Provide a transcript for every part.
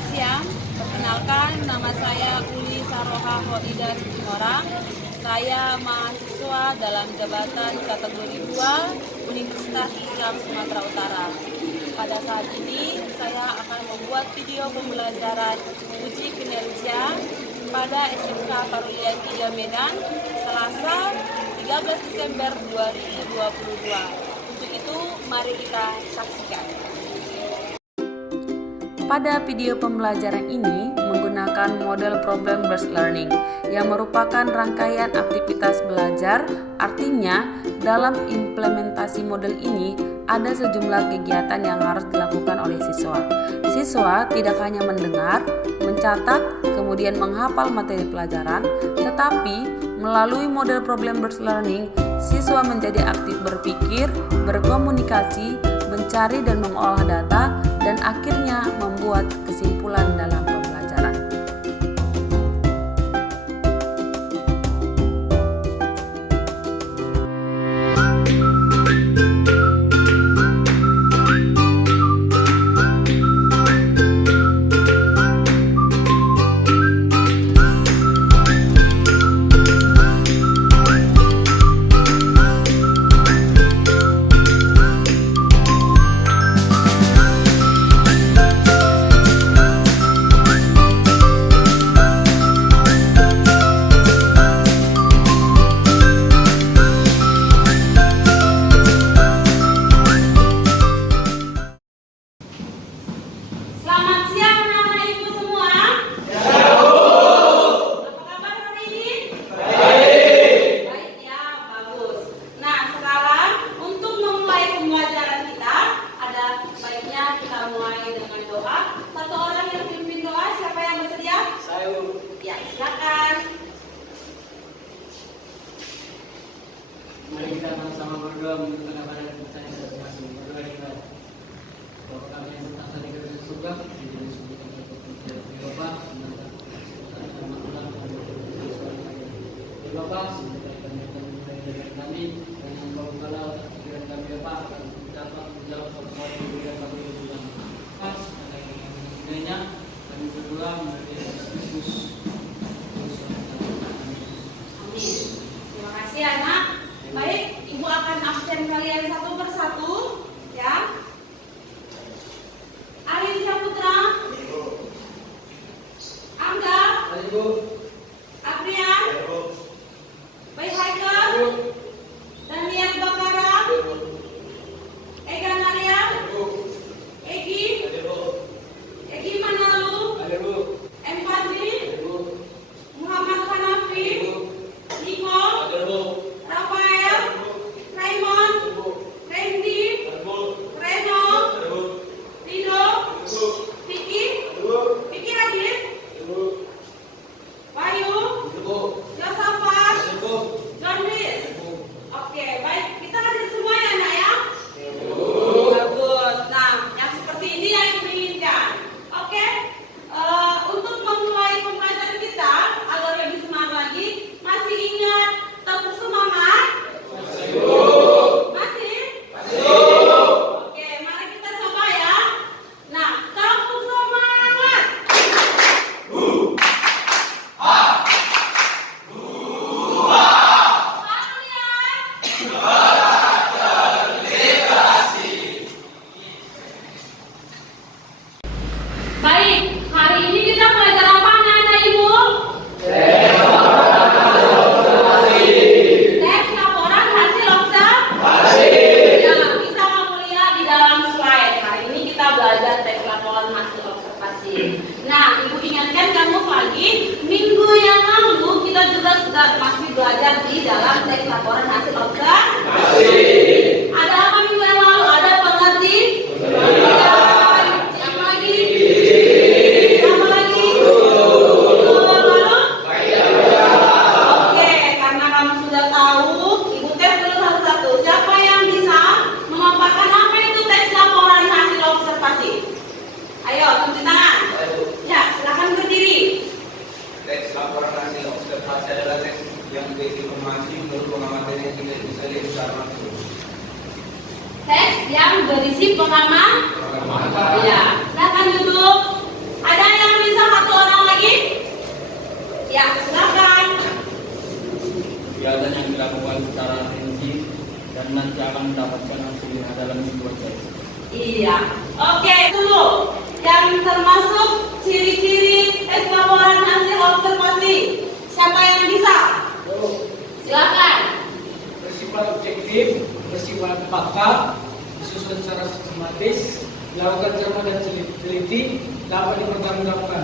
Selamat siang, perkenalkan nama saya Uli Saroha Hoida Situmorang. Saya mahasiswa dalam jabatan kategori 2 Universitas Islam Sumatera Utara. Pada saat ini saya akan membuat video pembelajaran uji kinerja pada SMK Parulian 3 Medan, Selasa 13 Desember 2022. Untuk itu, mari kita saksikan. Pada video pembelajaran ini menggunakan model problem-based learning yang merupakan rangkaian aktivitas belajar. Artinya, dalam implementasi model ini ada sejumlah kegiatan yang harus dilakukan oleh siswa. Siswa tidak hanya mendengar, mencatat, kemudian menghafal materi pelajaran, tetapi melalui model problem-based learning, siswa menjadi aktif berpikir, berkomunikasi, mencari dan mengolah data, dan akhirnya membuat kesimpulan dalam pembelajaran. Mari kita sama-sama berdoa menuntut kepada percaya masing-masing. Berdoa kita. Bahwa kami yang tentang tadi kita surga, jadi disebutkan ya Bapak, ya Bapak, kami dan Engkau kalau pikiran kami Bapak akan dapat menjawab semua pikiran kami yang pas. Karena kami berdoa menjadi Yesus. Terima kasih anak. Baik, Ibu akan absen kalian satu persatu, ya. Arif Saputra, Angga, Aprian, Baik Haikal, Daniel Bakara, Ega Naria, Egi Manalu, Empatri, Muhammad Hanafi, Niko, Rafael, Raymond, Randy, Reno, Rido, Vicky Radit, Bayu, Yosafat, John Riz. Oke, baik, kita hadir semua ya anak ya? Bagus. Nah, yang seperti ini yang diinginkan. Oke, untuk memulai pembelajaran kita agar lebih semangat lagi, masih ingat tepuk semangat? Masih? Oke, mari kita coba ya. Nah, tepuk semangat. Baik, hari ini kita belajar apa anak-anak Ibu? Teks laporan hasil observasi. Ya, bisa kamu lihat di dalam slide. Hari ini kita belajar teks laporan hasil observasi. Nah, Ibu ingatkan kamu lagi, minggu yang lalu kita juga sudah masih belajar di dalam teks laporan hasil observasi. Ada apa minggu yang lalu? Ada pengerti? Yang lagi? Yang lagi? Lalu? Oke, karena kamu sudah tahu, Ibu tes dulu satu-satu. Siapa yang bisa memaparkan apa itu teks laporan hasil observasi? Ayo, tunjuk tangan. Ya, silakan berdiri. Teks laporan hasil observasi adalah teks yang berisi informasi menurut pengamatan yang tidak bisa dilihat secara langsung. Teks yang berisi pengaman. Ya, silakan duduk. Ada kegiatan yang dilakukan secara intensif dan nanti akan mendapatkan hasil dalam minggu tes. Iya. Oke, dulu yang termasuk ciri-ciri tes laporan hasil observasi. Siapa yang bisa? Silakan. Bersifat objektif, bersifat fakta, disusun secara sistematis, dilakukan cermat dan teliti, dapat dipertanggungjawabkan.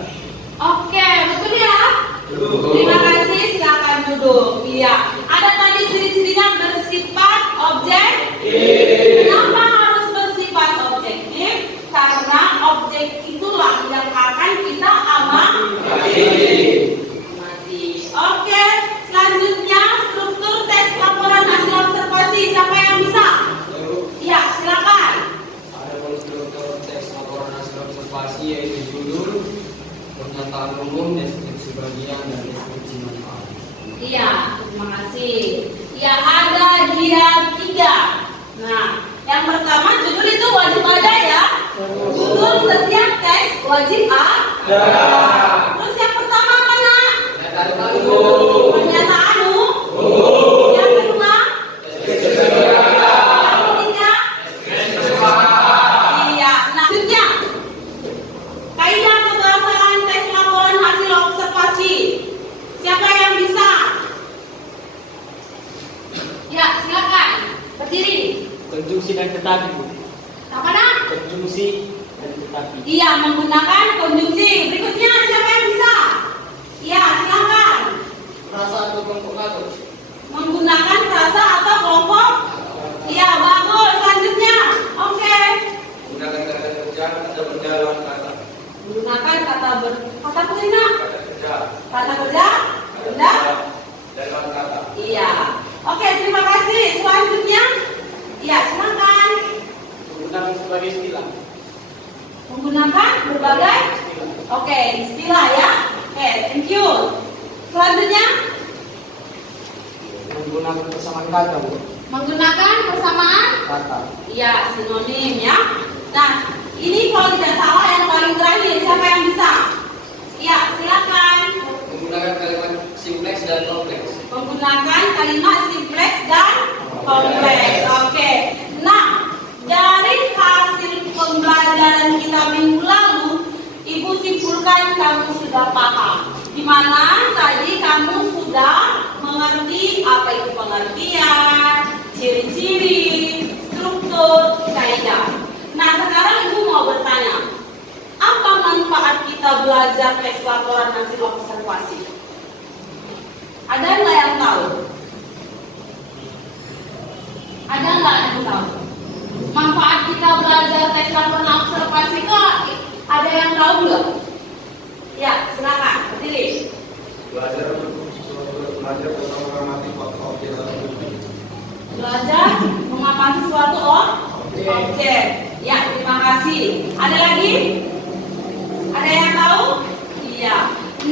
Oke, betul ya? Terima kasih, silakan duduk. Iya. Ada tadi ciri-cirinya bersifat objektif. Kenapa harus bersifat objektif? Karena objek itulah yang akan kita amati. Oke, selanjutnya struktur tes laporan hasil observasi. Siapa yang bisa? Iya, silakan. Ada struktur teks laporan hasil observasi yaitu judul, pernyataan umum, deskripsi bagian, dan deskripsi manfaat. Iya, terima kasih. Ya, ada dia 3. Nah, yang pertama judul itu wajib ada ya. Judul setiap tes wajib ada. Terus yang pertama mana? Pernyataan umum. Yang kedua? Yang ketiga? Iya, nah selanjutnya kaidah kebahasaan tes laporan hasil observasi. Siapa yang bisa? Ya, silakan. Berdiri. Konjungsi dan tetapi, Bu. Apa nak? Konjungsi dan tetapi. Iya, menggunakan konjungsi. Berikutnya siapa yang bisa? Iya, silakan. Frasa atau kelompok kata. Menggunakan frasa atau kelompok? Iya, bagus. Selanjutnya. Oke. Gunakan kata kerja, kata berjalan, kata Menggunakan kata kerja. kata kerja, Kata kerja? Benda? dalam kata. Iya. Oke, terima kasih. Selanjutnya. Iya, silakan. Menggunakan sebagai istilah. Menggunakan berbagai oke, istilah ya. Oke, thank you. Selanjutnya, Menggunakan persamaan kata, Bu. menggunakan persamaan Kata. iya, sinonim ya. Nah, ini kalau tidak salah yang paling terakhir, siapa yang bisa? Iya, silakan. Menggunakan kalimat simpleks dan kompleks. Menggunakan kalimat simpleks dan kompleks. Oke. Nah, dari hasil pembelajaran kita minggu lalu, Ibu simpulkan kamu sudah paham. Di mana tadi kamu sudah mengerti apa itu pengertian, ciri-ciri, struktur, kaidah. Nah, sekarang Ibu mau bertanya, apa manfaat kita belajar tes laporan hasil observasi? Ada nggak yang tahu? Ada nggak yang tahu? Manfaat kita belajar tes laporan observasi itu ada yang tahu belum? Ya, silakan berdiri. Belajar tentang mengamati objek atau bukti. Belajar mengamati suatu objek. Ya, terima kasih. Ada lagi? Ada yang tahu? Iya.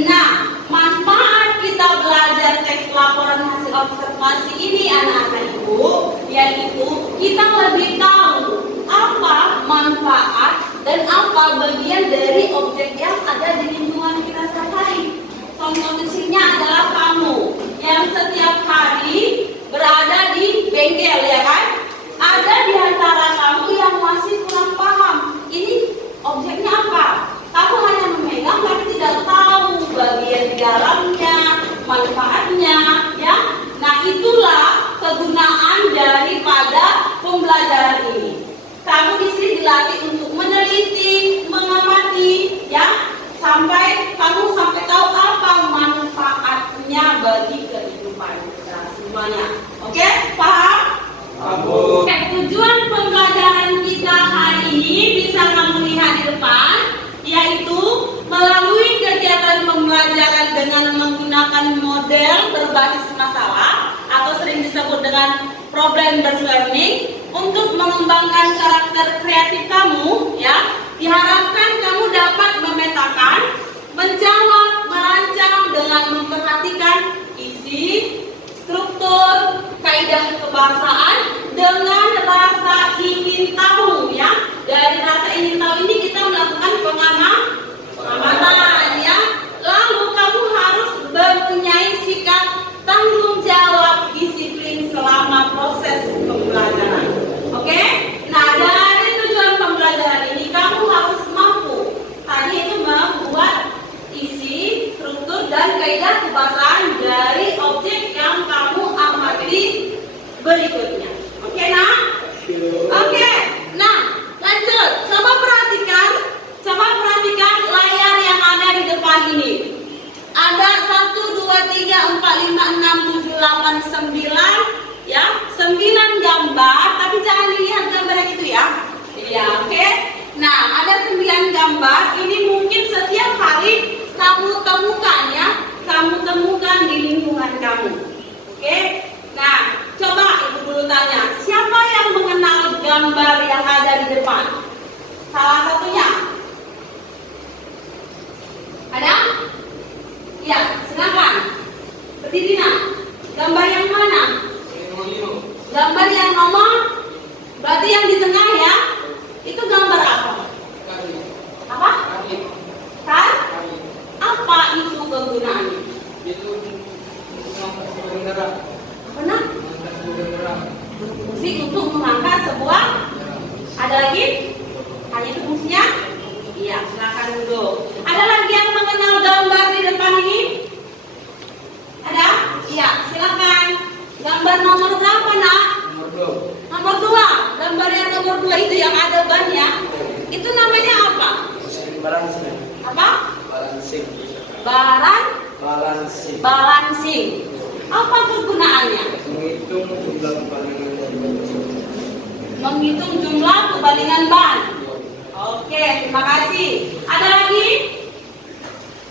Nah, manfaat kita belajar teks laporan hasil observasi ini anak-anak Ibu, yaitu kita lebih tahu apa manfaat dan apa bagian dari objek yang ada di lingkungan kita sehari-hari. Contoh kecilnya adalah kamu yang setiap hari berada di bengkel, ya kan? Ada di antara kamu yang masih kurang paham. Ini objeknya apa? Kamu hanya memegang tapi tidak tahu bagian di dalamnya, manfaatnya, ya. Nah, itulah kegunaan daripada pembelajaran ini. Kamu di sini dilatih untuk meneliti, mengamati, ya, sampai kamu tahu apa manfaatnya bagi kehidupan kita semuanya. Oke, paham? Ampun. Oke, tujuan pembelajaran kita hari ini bisa kamu lihat di depan, yaitu melalui kegiatan pembelajaran dengan menggunakan model berbasis masalah atau sering disebut dengan problem-based learning untuk mengembangkan karakter kreatif kamu, ya. Diharapkan kamu dapat memetakan, menjawab, merancang dengan memperhatikan isi, struktur, kaidah kebahasaan dengan rasa ingin tahu, ya. Dari rasa ingin tahu ini kita melakukan pengamatan, ya. Lalu kamu harus mempunyai sikap tanggung jawab berikutnya. Oke, nak? Oke, nah lanjut. Coba perhatikan layar yang ada di depan ini. Ada 1, 2, 3, 4, 5, 6, 7, 8, 9, ya, 9 gambar. Tapi jangan dilihat gambar yang itu ya. Iya, oke. Nah, ada 9 gambar. Ini mungkin setiap hari kamu temukan di lingkungan kamu. Oke. Nah, coba ibu dulu tanya, siapa yang mengenal gambar yang ada di depan? Salah satunya? Ada? Ya, silakan. Berdiri nak. Gambar yang mana? Gambar yang nomor? Berarti yang di tengah ya? Itu gambar apa? Apa? Kan? Apa itu kegunaannya? Apa nak? Berfungsi untuk mengangkat sebuah. Ada lagi? Hanya itu fungsinya? Iya, silakan dulu. Ada lagi yang mengenal gambar di depan ini? Ada? Iya, silakan. Gambar nomor berapa nak? Nomor 2. Gambar yang nomor 2 itu yang ada bannya. Itu namanya apa? Apa? Balancing. Apa kegunaannya? Menghitung jumlah kebalingan ban. Oke, terima kasih. Ada lagi?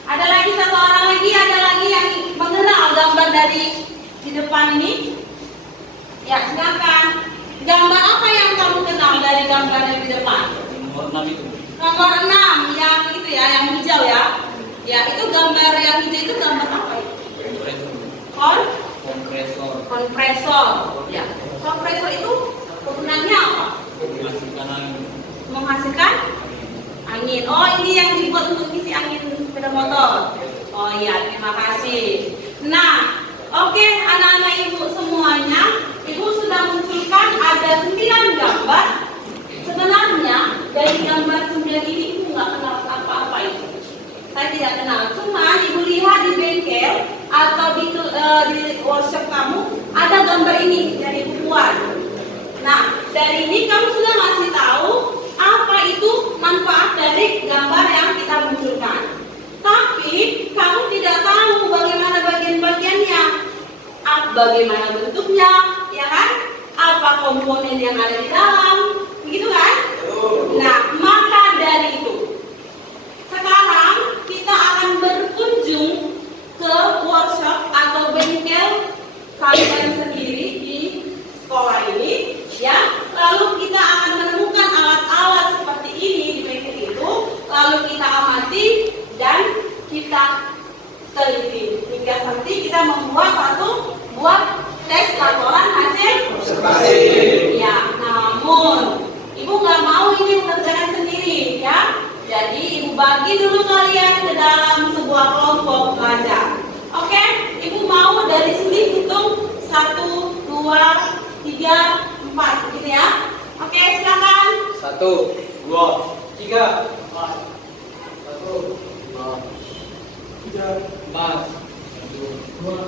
Ada lagi satu orang lagi? Ada lagi yang mengenal gambar dari di depan ini? Ya, silakan. Gambar apa yang kamu kenal dari gambar yang di depan? Nomor 6 itu. Nomor 6 yang itu ya, yang hijau ya. Ya, itu gambar yang hijau itu gambar apa itu? Kompresor. Ya. Kompresor itu kegunaannya apa? Menghasilkan angin. Oh, ini yang dibuat untuk isi angin sepeda motor. Oh iya, terima kasih. Nah, oke, anak-anak ibu semuanya, ibu sudah munculkan ada 9 gambar. Sebenarnya dari gambar 9 ini ibu nggak kenal apa-apa itu. Saya tidak kenal. Cuma ibu lihat di bengkel atau di workshop kamu ada gambar ini dari ibu buat. Nah, dari ini kamu sudah ngasih tahu apa itu manfaat dari gambar yang kita munculkan. Tapi kamu tidak tahu bagaimana bagian-bagiannya, bagaimana bentuknya, ya kan? Apa komponen yang ada di dalam, begitu kan? Nah, maka dari itu, sekarang kita akan berkunjung ke workshop atau bengkel kalian sendiri di sekolah ini, ya. Lalu kita akan menemukan alat-alat seperti ini di bengkel itu, lalu kita amati dan kita teliti hingga nanti kita membuat satu buat tes laporan hasil observasi. Ya, namun ibu nggak mau ini mengerjakan sendiri, ya. Jadi ibu bagi dulu kalian ke dalam sebuah kelompok belajar. Oke, ibu mau dari sini hitung 1, 2, 3, 4, gitu ya. Oke, silakan. 1, 2, 3, 4. 1, 2, 3, 4. 1, 2,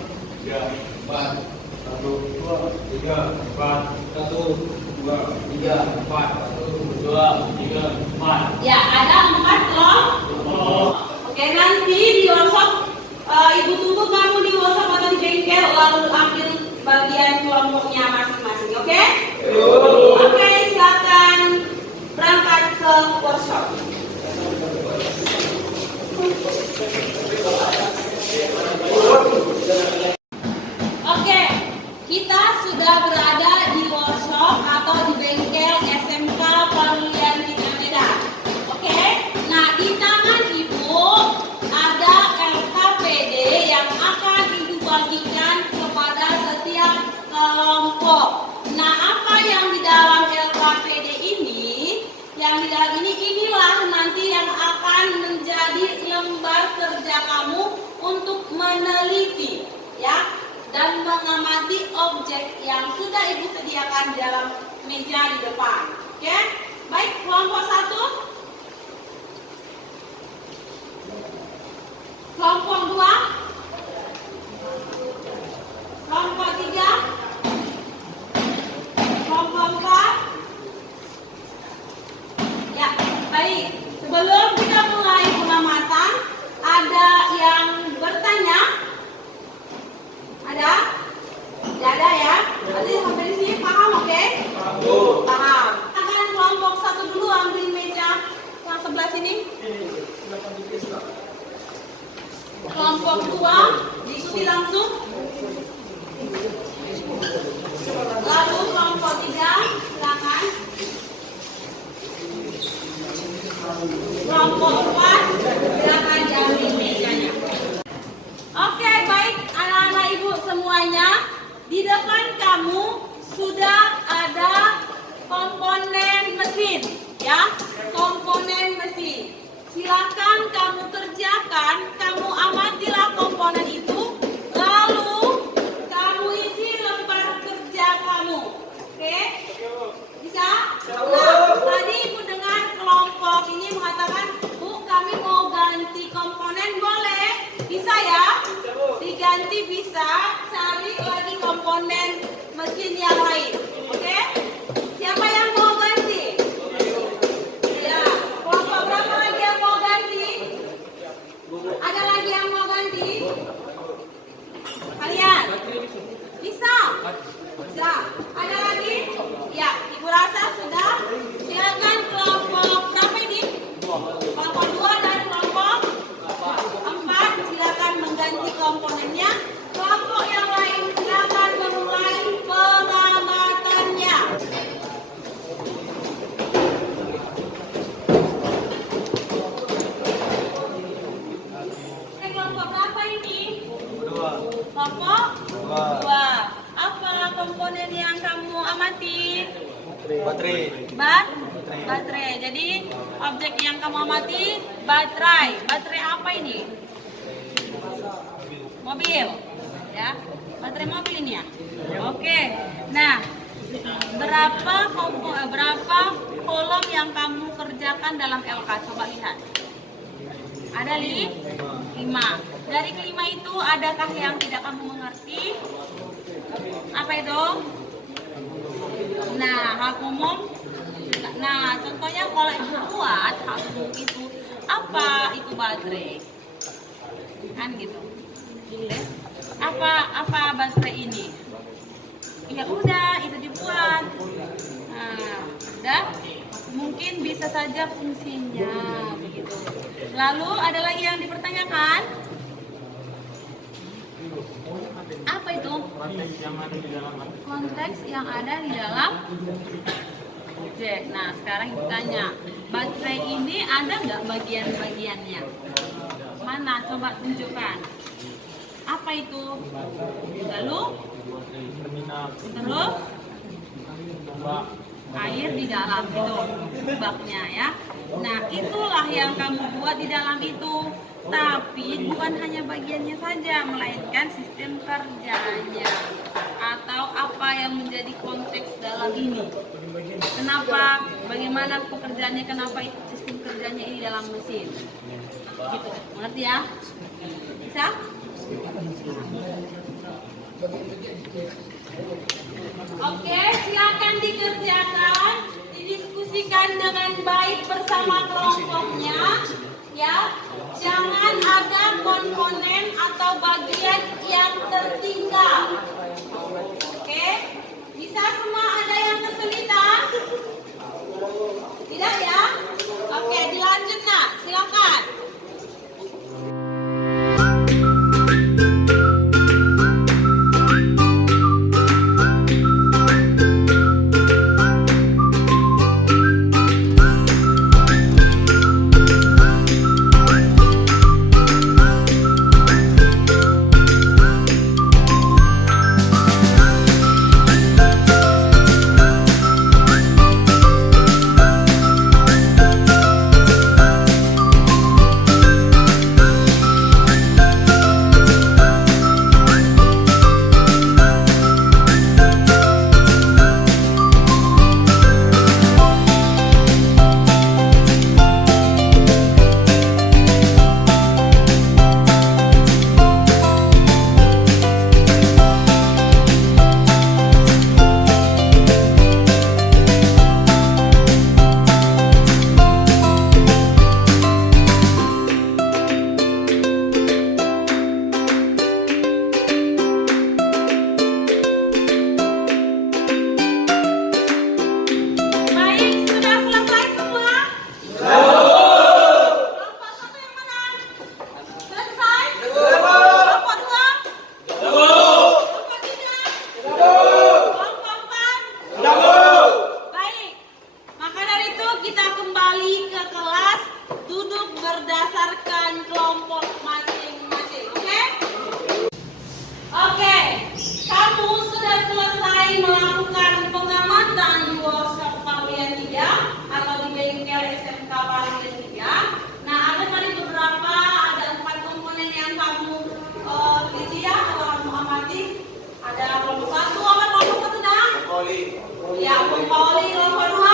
3, 4. 1, 2, 3, 4. 1, 2, 3, 4. 1, 2, 3, 4. Ya, ada 4 kelompok. Oke, nanti di workshop ibu tunggu kamu di workshop atau di bengkel lalu ambil bagian kelompoknya masing-masing. Oke? Oke, silakan berangkat ke workshop. Oke, kita sudah berada di workshop atau di bengkel SMK Parulian Tika Medan. Oke, nah di tangan ibu ada LKPD yang akan ibu bagikan kepada setiap kelompok. Nah, apa yang di dalam LKPD ini? Yang di dalam ini inilah nanti yang akan menjadi lembar kerja kamu untuk meneliti, ya, dan mengamati objek yang sudah ibu sediakan di dalam meja di depan. Oke, baik, kelompok 1, kelompok 2, kelompok 3, Ada yang sampai di sini paham, oke? Paham. Akan kelompok satu dulu ambil meja yang sebelah sini. Kelompok 2 diikuti langsung. Lalu kelompok 3 silakan. Kelompok 4 silakan diambil mejanya. Oke, baik anak-anak ibu semuanya. Di depan kamu sudah ada komponen mesin, ya, komponen mesin. Silakan kamu kerjakan, kamu amatilah komponen itu, lalu kamu isi lembar kerja kamu. Oke? Bisa? Nah, tadi ibu dengar kelompok ini mengatakan, Bu, kami mau ganti komponen, boleh? Bisa ya? Diganti bisa, cari lagi komponen mesin yang lain. Oke? Siapa yang mau ganti? Ya, kelompok berapa lagi yang mau ganti? Ada lagi yang mau ganti? Kalian? Bisa? Bisa. Ada lagi? Ya, ibu rasa sudah. Silakan kelompok berapa ini? Kelompok 2 dan kelompok 4 silakan mengganti komponennya. Kelompok yang lain silakan memulai pengamatannya. Kelompok berapa ini? Kelompok 2. Apa komponen yang kamu amati? Baterai. Jadi objek yang kamu amati baterai. Baterai apa ini? Mobil. Ya. Baterai mobil ini ya. Oke. Nah, berapa kolom yang kamu kerjakan dalam LK? Coba lihat. Ada 5. Dari kelima itu adakah yang tidak kamu mengerti? Apa itu? Nah, hak umum. Nah, contohnya kalau ibu buat hak umum itu apa itu baterai? Kan gitu. Apa baterai ini? Ya udah, itu dibuat. Nah, udah. Mungkin bisa saja fungsinya begitu. Lalu ada lagi yang dipertanyakan? Apa itu? Konteks yang ada di dalam objek. Nah, sekarang kita tanya, baterai ini ada nggak bagian-bagiannya? Mana? Coba tunjukkan. Apa itu? Lalu? Terus? Air di dalam itu baknya ya. Nah, itulah yang kamu buat di dalam itu. Tapi bukan hanya bagiannya saja, melainkan sistem kerjanya atau apa yang menjadi konteks dalam ini. Kenapa? Bagaimana pekerjaannya? Kenapa sistem kerjanya ini dalam mesin? Gitu. Mengerti ya? Bisa? Oke, silakan dikerjakan, didiskusikan dengan baik bersama kelompoknya, ya. Jangan ada komponen atau bagian yang tertinggal. Oke, bisa semua ada yang kesulitan? Tidak ya? Oke, dilanjut nak, silakan. Kompak? Baik. Maka dari itu kita kembali ke kelas, duduk berdasarkan kelompok masing-masing. Oke? Oke. Kamu sudah selesai melakukan pengamatan di workshop Pavilion 3 atau di bengkel SMK Pavilion 3. Nah, ada tadi beberapa, ada 4 komponen yang kamu teliti ya, atau kamu amati. Ada kelompok 1, apa kelompok 1 dah? Ya, poli, kelompok 2.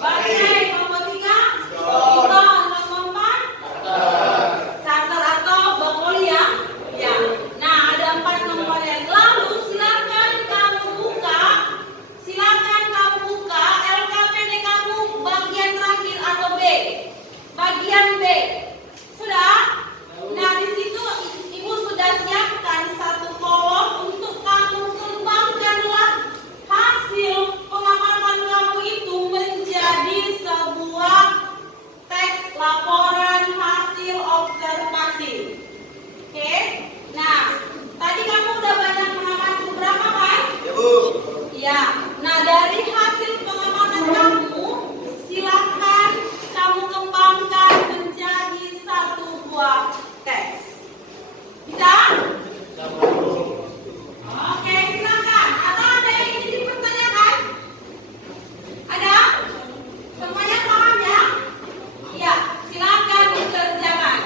Baterai, kelompok 3. Piston, kelompok 4. Starter atau bakpoli ya. Ya. Nah, ada 4 komponen. Lalu silakan kamu buka LKPD kamu bagian terakhir atau B. Bagian B. Sudah? Nah, di situ Ibu sudah siapkan satu kolom untuk kamu kembangkanlah hasil pengamatan kamu itu menjadi sebuah teks laporan hasil observasi. Oke? Nah, tadi kamu udah banyak mengamati beberapa kan? Ya, Bu. Ya. Nah, dari hasil pengamatan kamu, silakan kamu kembangkan menjadi satu buah teks. Bisa? Oke, silakan. Atau ada yang ingin dipertanyakan? Ada? Semuanya paham ya? Iya, silakan dikerjakan.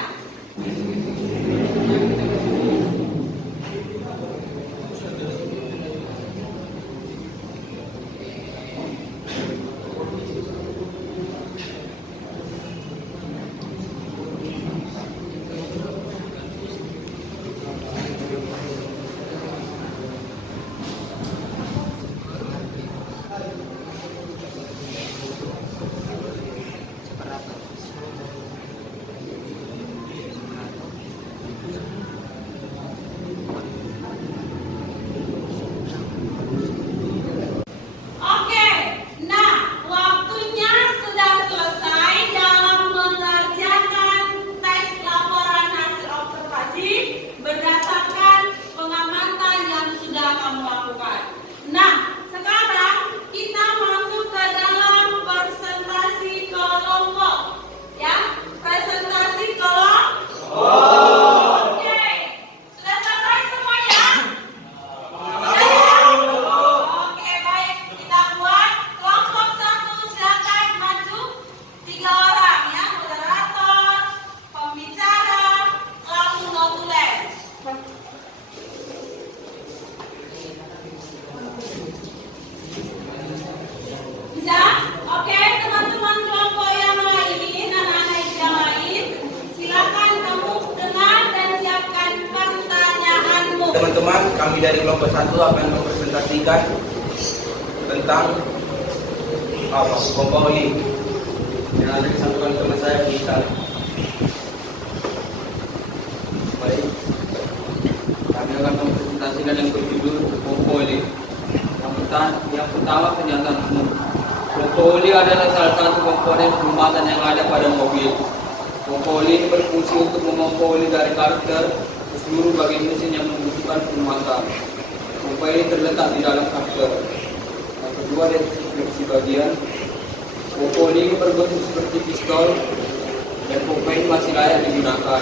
Oke, nah waktunya sudah selesai dalam mengerjakan tes laporan hasil observasi berdasarkan pengamatan yang sudah kamu lakukan. Nah, sekarang kita masuk ke dalam presentasi kelompok. Ya, presentasi kelompok. Oke, sudah selesai semuanya? Oke, baik. Kita buat kelompok 1, silakan maju 3 orang ya, moderator, pembicara, lalu notulen. Bisa? Oke, teman-teman kelompok yang lain, anak-anak yang lain, silakan kamu dengar dan siapkan pertanyaanmu. Teman-teman, kami dari kelompok 1 akan mempresentasikan tentang kompoli yang ada disatukan teman saya kita. Baik, kami akan mempresentasikan yang berjudul kompoli. Yang pertama, pernyataan umum. Kompoli adalah salah satu komponen perumahan yang ada pada mobil. Kompoli ini berfungsi untuk mengompoli dari karakter ke seluruh bagian mesin yang membutuhkan perumahan. Kompoli ini terletak di dalam karakter. Yang kedua, deskripsi bagian. Kompoli ini berbentuk seperti pistol dan kompoli masih layak digunakan.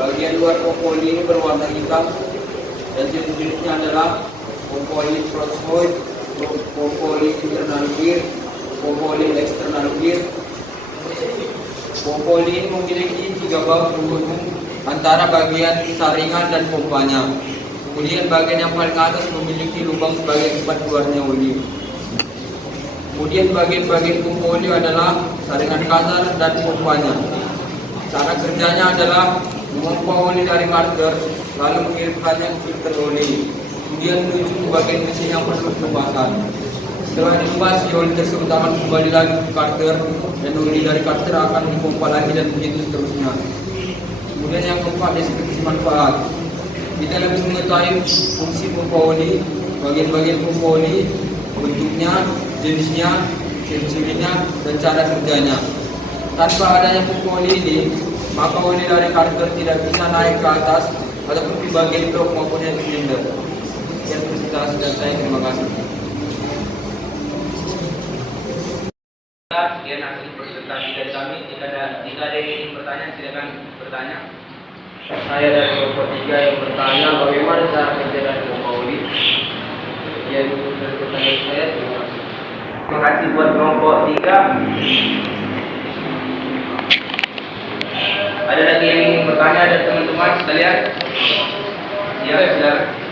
Bagian luar kompoli ini berwarna hitam dan jenis-jenisnya adalah kompoli crosshold, kompoli internal gear, kompoli external gear. Kompoli ini memiliki 3 bab penghubung antara bagian saringan dan pompanya. Kemudian bagian yang paling atas memiliki lubang sebagai tempat keluarnya oli. Kemudian bagian-bagian kompoli adalah saringan kasar dan pompanya. Cara kerjanya adalah memompa oli dari karter, lalu mengirimkannya ke filter oli. Kemudian menuju ke bagian mesin yang perlu ditumbahkan. Setelah ditumbah, si oli tersebut akan kembali lagi ke karter dan oli dari karter akan dipompa lagi dan begitu seterusnya. Kemudian yang keempat, deskripsi manfaat. Kita lebih mengetahui fungsi pompa oli, bagian-bagian pompa oli, bentuknya, jenisnya, sensorinya, dan cara kerjanya. Tanpa adanya pompa oli ini, maka oli dari karter tidak bisa naik ke atas ataupun di bagian truk maupun yang silinder. Sekian presentasi dan saya terima kasih. Sekian hasil presentasi dari kami. Jika ada yang ingin bertanya, silakan bertanya. Saya dari kelompok 3 yang bertanya bagaimana cara kerja dari kelompok Uli. Yang dari pertanyaan saya, terima kasih buat kelompok 3. Ada lagi yang ingin bertanya dari teman-teman sekalian? Ya, silakan.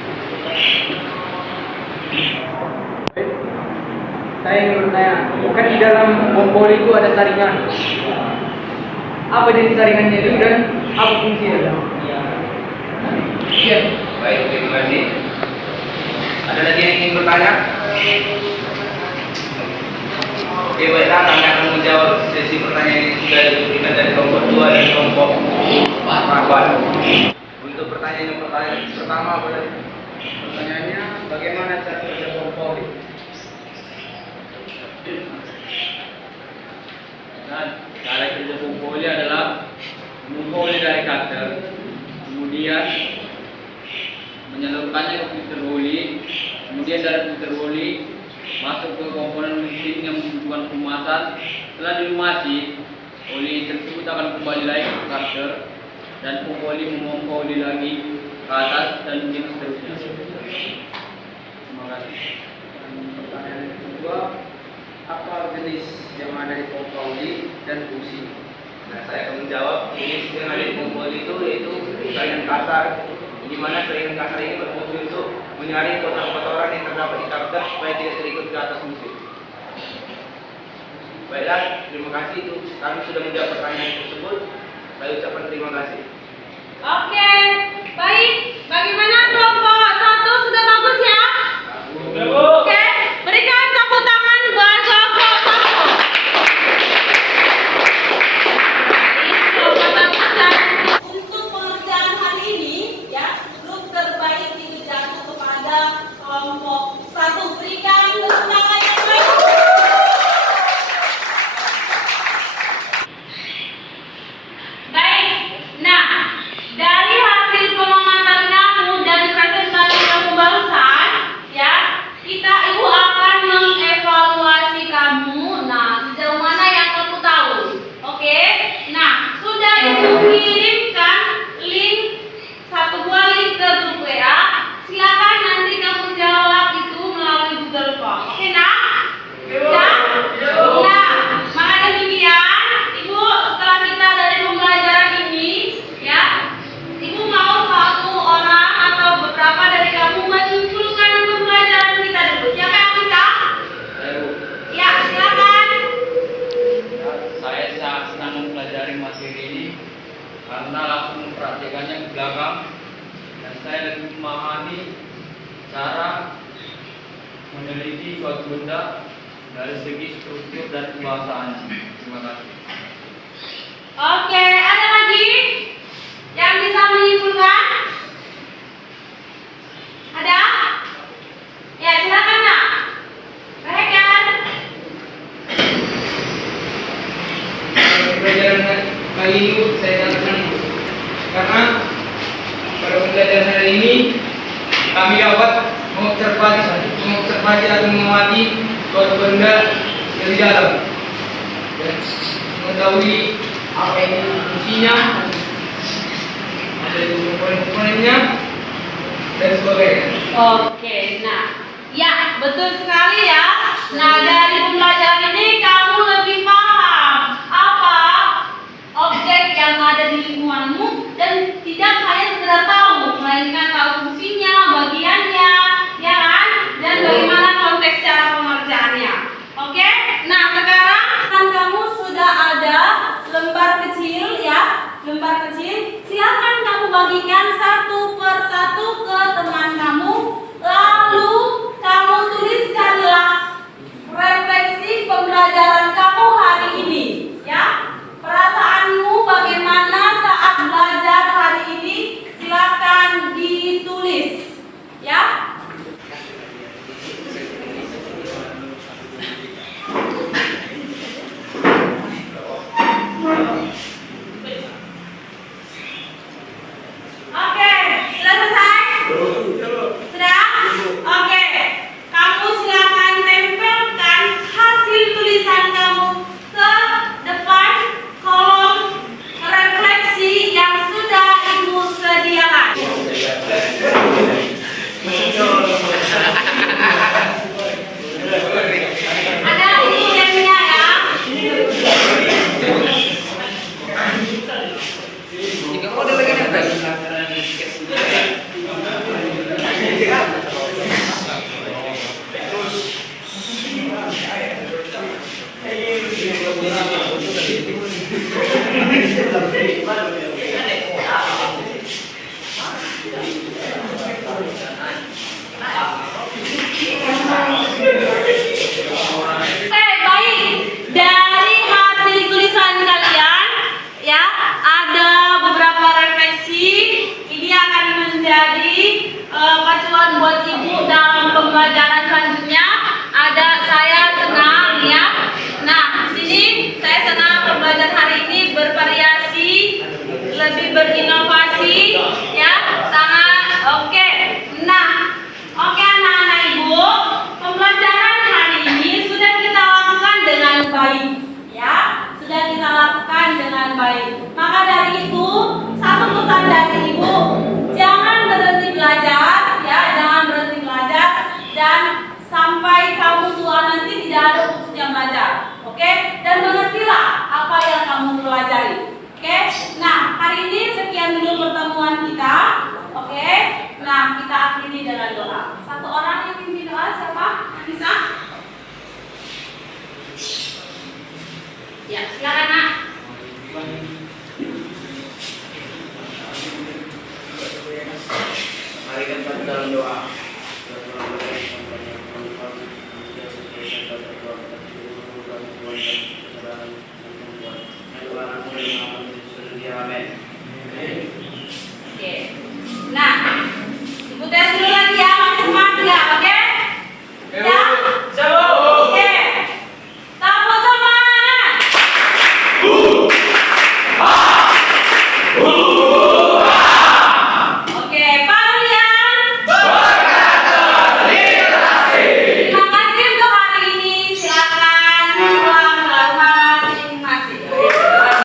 Saya ingin bertanya, kan di dalam bom poli itu ada saringan. Apa jenis saringannya itu dan apa fungsinya? Iya. Baik, terima kasih. Ada lagi yang ingin bertanya? Oke, baiklah, kami akan menjawab sesi pertanyaan yang sudah diberikan dari kelompok 2 dan kelompok 4. Untuk pertanyaan yang pertama, pertanyaannya bagaimana cara kerja bom poli? Dan cara kerja bom poli adalah mengumpul oli dari cutter, kemudian menyalurkannya ke filter oli, kemudian dari filter oli masuk ke komponen mesin yang membutuhkan pelumasan. Setelah dilumasi, oli tersebut akan kembali lagi ke cutter dan pompa oli memompa oli lagi ke atas dan begitu seterusnya. Terima kasih. Pertanyaan yang kedua, apa jenis yang ada di pompa oli dan fungsi? Nah, saya akan menjawab. Jenis yang ada di pompa oli itu yaitu saringan kasar, di mana saringan kasar ini berfungsi untuk menyaring kotoran-kotoran yang terdapat di cutter supaya tidak terikut ke atas mesin. Baiklah, terima kasih itu. Kami sudah menjawab pertanyaan tersebut. Saya ucapkan terima kasih. Oke, baik. Bagaimana kelompok 1 sudah bagus ya? Oke, berikan tepuk tangan buat kelompok 1. Untuk pengerjaan hari ini, ya, grup terbaik ini jatuh kepada kelompok 1. Berikan tepuk tangan yang baik. Baik, nah, dari hasil pengamatan kamu dan presentasi kamu barusan, ya, ibu akan mengevaluasi kamu. Nah, sejauh mana yang kamu tahu? Oke, nah, sudah ibu kirimkan link 1 buah link ke grup WA. Silakan nanti kamu jawab itu melalui Google Form. Oke, nak? Ya? Nah, maka demikian, ibu setelah kita dari pembelajaran ini, ya, ibu mau satu orang atau beberapa dari kamu menyimpulkan pembelajaran kita dulu. Siapa yang bisa? Ya, silakan. Saya sangat senang mempelajari materi ini karena langsung mempraktikannya ke belakang dan saya lebih memahami cara meneliti suatu benda dari segi struktur dan pembahasannya. Terima kasih. Oke, ada lagi yang bisa menyimpulkan? Ada? Ya, silakan, nak. Baik kan? Pembelajaran kali ini saya sangat senang karena pada pembelajaran hari ini kami dapat mengobservasi atau mengamati suatu benda dari dalam dan mengetahui apa ini fungsinya, ada komponen-komponennya dan sebagainya. Oke, nah, ya, betul sekali ya. Nah, dari pembelajaran ini kamu lebih paham apa objek yang ada di lingkunganmu dan tidak hanya sekedar tahu, melainkan tahu fungsinya, bagiannya, ya kan? Dan bagaimana konteks cara pengerjaannya. Oke? Nah, sekarang kan kamu sudah ada lembar kecil ya, lembar kecil. Silakan kamu bagikan 1 per 1 ke teman kamu. Lalu kamu tuliskanlah refleksi pembelajaran Baik. Dari hasil tulisan kalian, ya, ada beberapa refleksi. Ini akan menjadi pacuan buat ibu dalam pembelajaran selanjutnya. Ada saya senang, ya. Nah, di sini saya senang pembelajaran hari ini bervariasi, lebih berinovasi, ya, sangat oke. Nah, oke anak-anak ibu, pembelajaran hari ini sudah kita lakukan dengan baik, ya, sudah kita lakukan dengan baik. Maka dari itu, satu pesan dari ibu, jangan berhenti belajar, ya, jangan berhenti belajar, dan sampai kamu tua nanti tidak ada putusnya belajar, oke? Dan mengertilah apa yang kamu pelajari, oke? Nah, hari ini sekian dulu pertemuan kita, oke? Nah, kita akhiri dengan doa. Satu orang yang pimpin doa, siapa? Bisa? Ya, silakan Nak. Mari kita dalam doa. Amin.